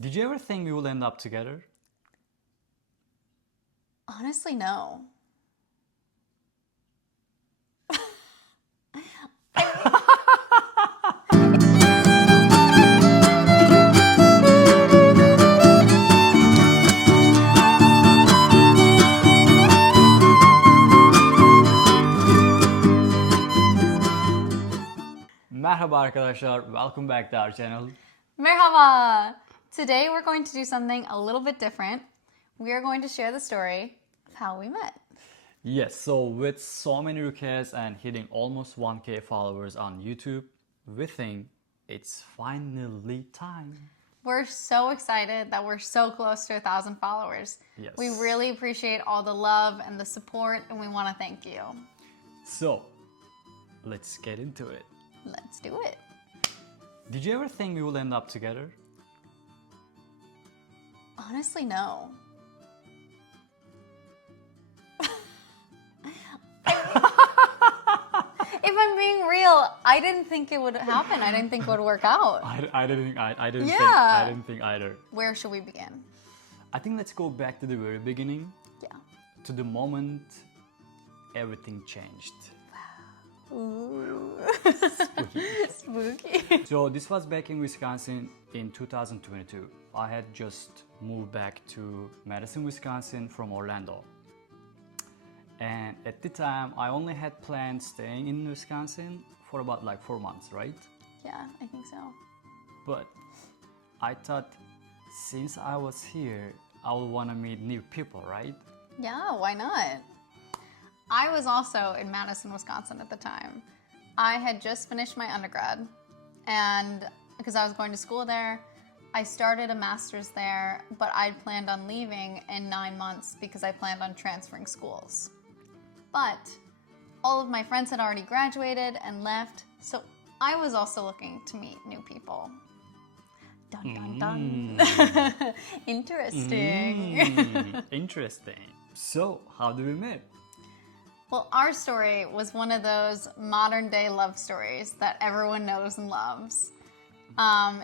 Did you ever think we would end up together? Honestly, no. Merhaba arkadaşlar, welcome back to our channel. Merhaba! Today we're going to do something a little bit different. We are going to share the story of how we met. Yes, so with so many requests and hitting almost 1K followers on YouTube, we think it's finally time. We're so excited that we're so close to 1,000 followers. Yes. We really appreciate all the love and the support, and we want to thank you. So, let's get into it. Let's do it. Did you ever think we would end up together? Honestly, no. If I'm being real, I didn't think it would happen. I didn't think it would work out. I didn't Yeah. think either. Where should we begin? I think let's go back to the very beginning, Yeah. to the moment everything changed. Ooh. Spooky. Spooky. So this was back in Wisconsin in 2022. I had just moved back to Madison, Wisconsin from Orlando. And at the time, I only had planned staying in Wisconsin for about like 4 months, right? Yeah, I think so. But I thought since I was here, I would want to meet new people, right? Yeah, why not? I was also in Madison, Wisconsin at the time. I had just finished my undergrad, and because I was going to school there, I started a master's there, but I planned on leaving in 9 months because I planned on transferring schools. But all of my friends had already graduated and left, so I was also looking to meet new people. Dun dun dun. Interesting. Interesting. So, how did we meet? Well, our story was one of those modern day love stories that everyone knows and loves.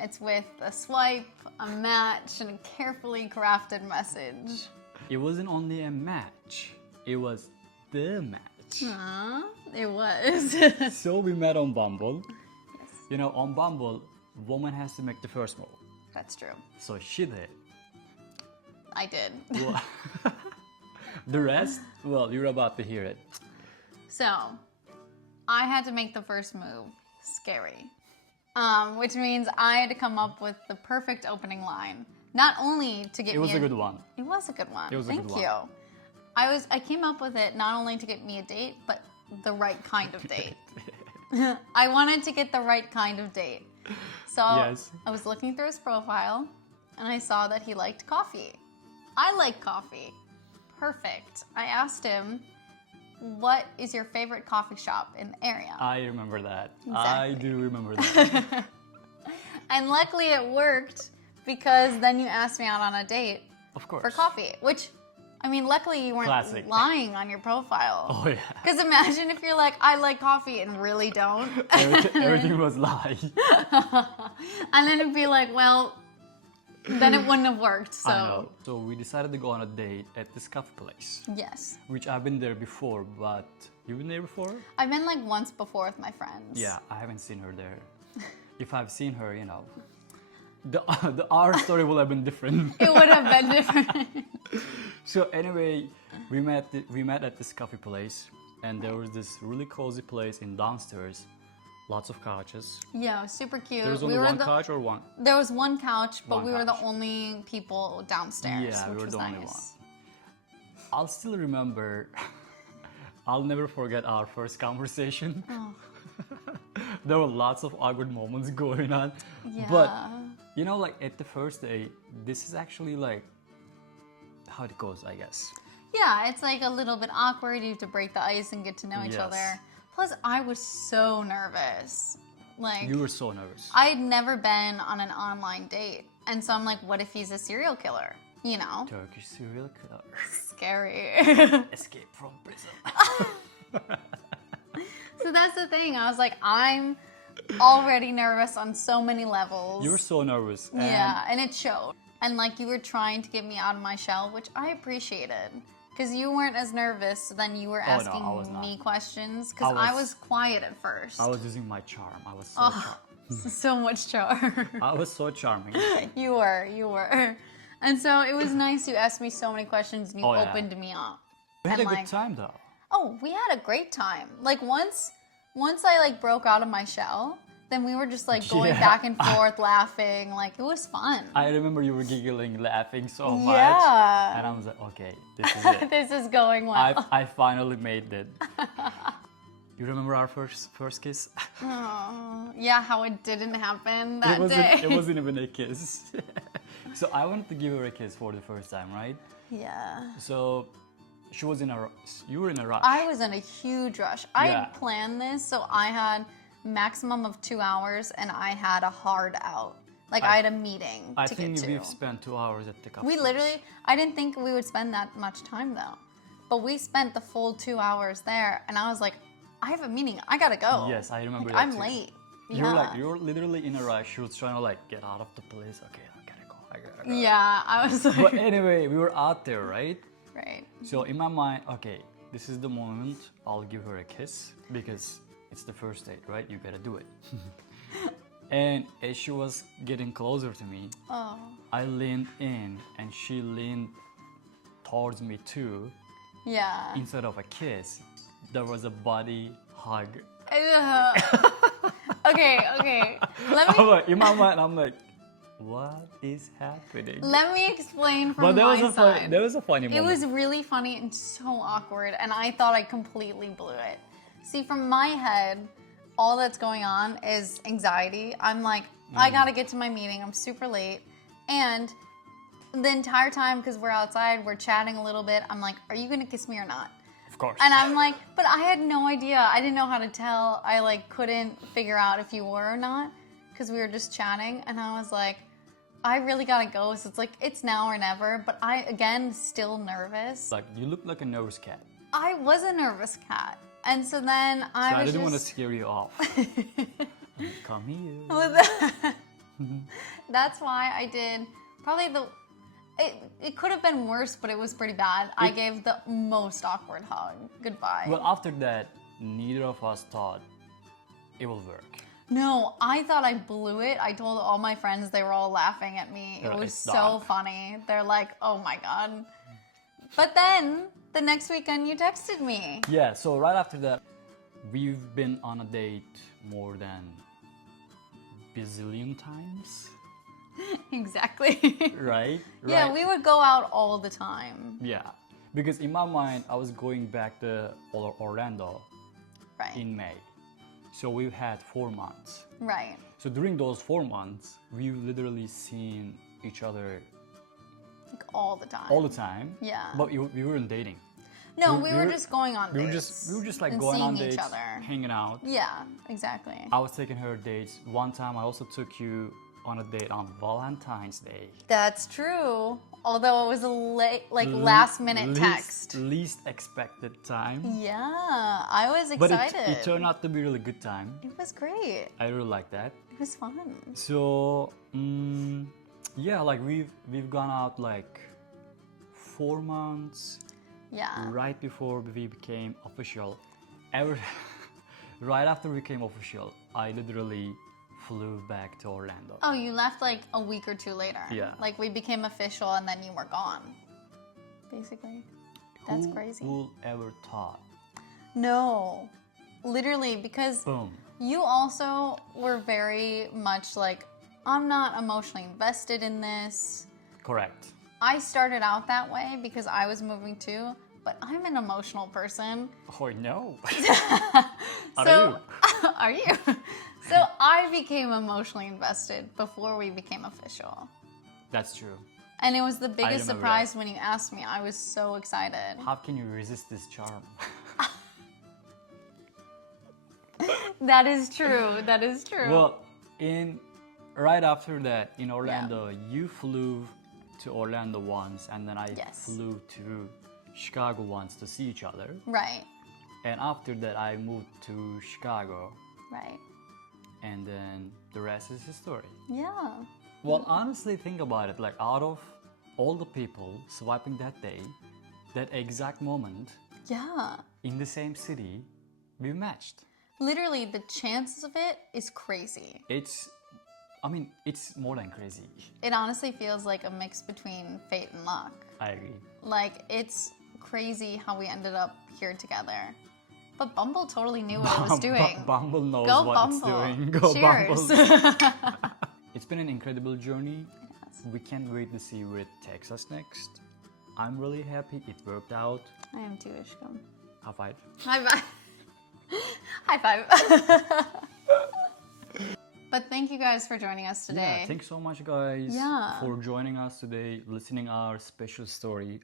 It's with a swipe, a match, and a carefully crafted message. It wasn't only a match, it was the match. It was. So we met on Bumble. You know, on Bumble, woman has to make the first move. That's true. So she did. I did. Well, the rest, well, you're about to hear it. So, I had to make the first move scary. Which means I had to come up with the perfect opening line. Not only to get It was a good one. It was a good one. It was a Thank good one. you. I came up with it not only to get me a date, but the right kind of date. I wanted to get the right kind of date. So Yes. I was looking through his profile and I saw that he liked coffee. I like coffee. Perfect. I asked him, what is your favorite coffee shop in the area? I remember that. Exactly. I do remember that. And luckily it worked because then you asked me out on a date Of course. for coffee, which, I mean, luckily you weren't Classic. lying on your profile. Oh, yeah. Because imagine if you're like, I like coffee and really don't. Everything was lie. And then it'd be like, well, then it wouldn't have worked. So, I know. So we decided to go on a date at this coffee place, yes. which I've been there before, but you've been there before? I've been like once before with my friends. Yeah, I haven't seen her there. If I've seen her, you know, our story would have been different. It would have been different. So anyway, we met at this coffee place, and there was this really cozy place in downstairs, lots of couches. Yeah, it was super cute. There was only one couch or one? There was one couch, but One we were the couch. only people downstairs, Yeah, we which were was the only nice. I'll still remember. I'll never forget our first conversation. Oh. There were lots of awkward moments going on. Yeah. But you know, like at the first day, this is actually like how it goes, I guess. Yeah, it's like a little bit awkward. You have to break the ice and get to know each Yes. other. Plus, I was so nervous. Like, You were so nervous. I had never been on an online date. And so I'm like, what if he's a serial killer? You know? Turkish serial killer. Scary. Escape from prison. So that's the thing. I was like, I'm already nervous on so many levels. You were so nervous. Yeah, and it showed. and like you were trying to get me out of my shell, which I appreciated. Because you weren't as nervous, so then you were Oh, no, asking I was not. me questions. Because I I was- was quiet at first. I was using my charm. I was so Oh, so much charm. I was so charming. You were. And so it was nice you asked me so many questions and you Oh, yeah. opened me up. We had And, a good like, time though. Oh, we had a great time. Like once I like broke out of my shell, then we were just like going Yeah. back and forth laughing. Like it was fun. I remember you were giggling, laughing so much. Yeah. And I was like, okay, this is it. This is going well. I finally made it. You remember our first kiss? Oh, yeah, how it didn't happen that day. It wasn't even a kiss. So I wanted to give her a kiss for the first time, right? Yeah. So she was you were in a rush. I was in a huge rush. I Yeah. had planned this, so I had maximum of 2 hours and I had a hard out. Like I had a meeting I to think get to. we've spent 2 hours at the coffee. We literally, I didn't think we would spend that much time though. But we spent the full 2 hours there and I was like, I have a meeting, I gotta go. Yes, I remember Like, that I'm too. late. You're literally in a rush. She was trying to like get out of the place. Okay, I gotta go. Yeah, I was like, But anyway, we were out there, right? right. So in my mind, okay, this is the moment I'll give her a kiss because it's the first date, right? You gotta do it. And as she was getting closer to me, Oh, I leaned in and she leaned towards me too. yeah. Instead of a kiss, there was a body hug. Ugh. Okay. In my mind, I'm like, what is happening? Let me explain from But my side. there was a funny It moment. was really funny and so awkward, and I thought I completely blew it. See, from my head, all that's going on is anxiety. I'm like, I gotta get to my meeting, I'm super late. And the entire time, because we're outside, we're chatting a little bit, I'm like, are you gonna kiss me or not? Of course. And I'm like, but I had no idea. I didn't know how to tell. I like couldn't figure out if you were or not, because we were just chatting, and I was like, I really gotta go. So it's like, it's now or never. But I, again, still nervous. Like, you look like a nervous cat. I was a nervous cat. And so then I So I was didn't want to just... scare you off. Come here. That's why I did probably the... It could have been worse, but it was pretty bad. I gave the most awkward hug. Goodbye. Well, after that, neither of us thought it will work. No, I thought I blew it. I told all my friends, they were all laughing at me. It Right, was so stop. funny. They're like, oh my God. But then the next weekend you texted me. Yeah, so right after that, we've been on a date more than bazillion times, Exactly. right? Yeah, Right? we would go out all the time. Yeah, because in my mind, I was going back to Orlando Right. in May. So we've had 4 months. Right. So during those 4 months, we've literally seen each other Like all the time. all the time. Yeah. But we weren't dating. No, we were just going on We dates. were just like and going on seeing dates, each other. hanging out. Yeah, exactly. I was taking her dates. One time I also took you on a date on Valentine's Day. That's true. Although it was a last minute text. Least expected time. Yeah, I was But excited. it turned out to be a really good time. It was great. I really like that. It was fun. So yeah, like we've gone out like 4 months Yeah. right before we became official. Right after we became official, I literally flew back to Orlando. Oh, you left like a week or two later. Yeah. Like we became official and then you were gone. Basically. That's crazy. Who ever thought? No. Literally, because Boom. you also were very much like, I'm not emotionally invested in this. Correct. I started out that way because I was moving too, but I'm an emotional person. Oh no. So, you? are you? So I became emotionally invested before we became official. That's true. And it was the biggest remember surprise when you asked me. I was so excited. How can you resist this charm? That is true. That is true. Well, right after that in Orlando, you flew to Orlando once, and then I Yes. flew to Chicago once to see each other. Right. And after that, I moved to Chicago, Right. and then the rest is history. Yeah. Well, honestly, think about it. Like, out of all the people swiping that day, that exact moment Yeah. in the same city, we matched. Literally, the chances of it is crazy. It's more than crazy. It honestly feels like a mix between fate and luck. I agree. Like, it's crazy how we ended up here together. But Bumble totally knew what it was doing. Bumble knows Go what Bumble. it's doing. Go Cheers. Bumble. It's been an incredible journey. Yes. We can't wait to see where it takes us next. I'm really happy it worked out. I am too, Ishkam. High five. High five. High five. But thank you guys for joining us today. Yeah, thanks so much, guys, Yeah. for joining us today, listening our special story.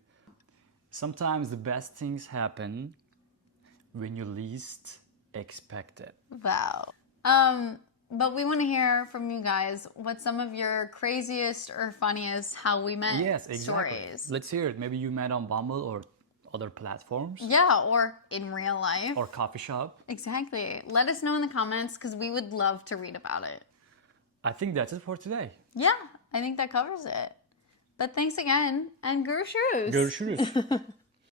Sometimes the best things happen when you least expect it. Wow. But we want to hear from you guys what some of your craziest or funniest how we met Yes, exactly. stories. Let's hear it. Maybe you met on Bumble or other platforms Yeah, or in real life. or coffee shop. Exactly. Let us know in the comments because we would love to read about it. I think that's it for today. Yeah, I think that covers it. But thanks again and Görüşürüz. Görüşürüz.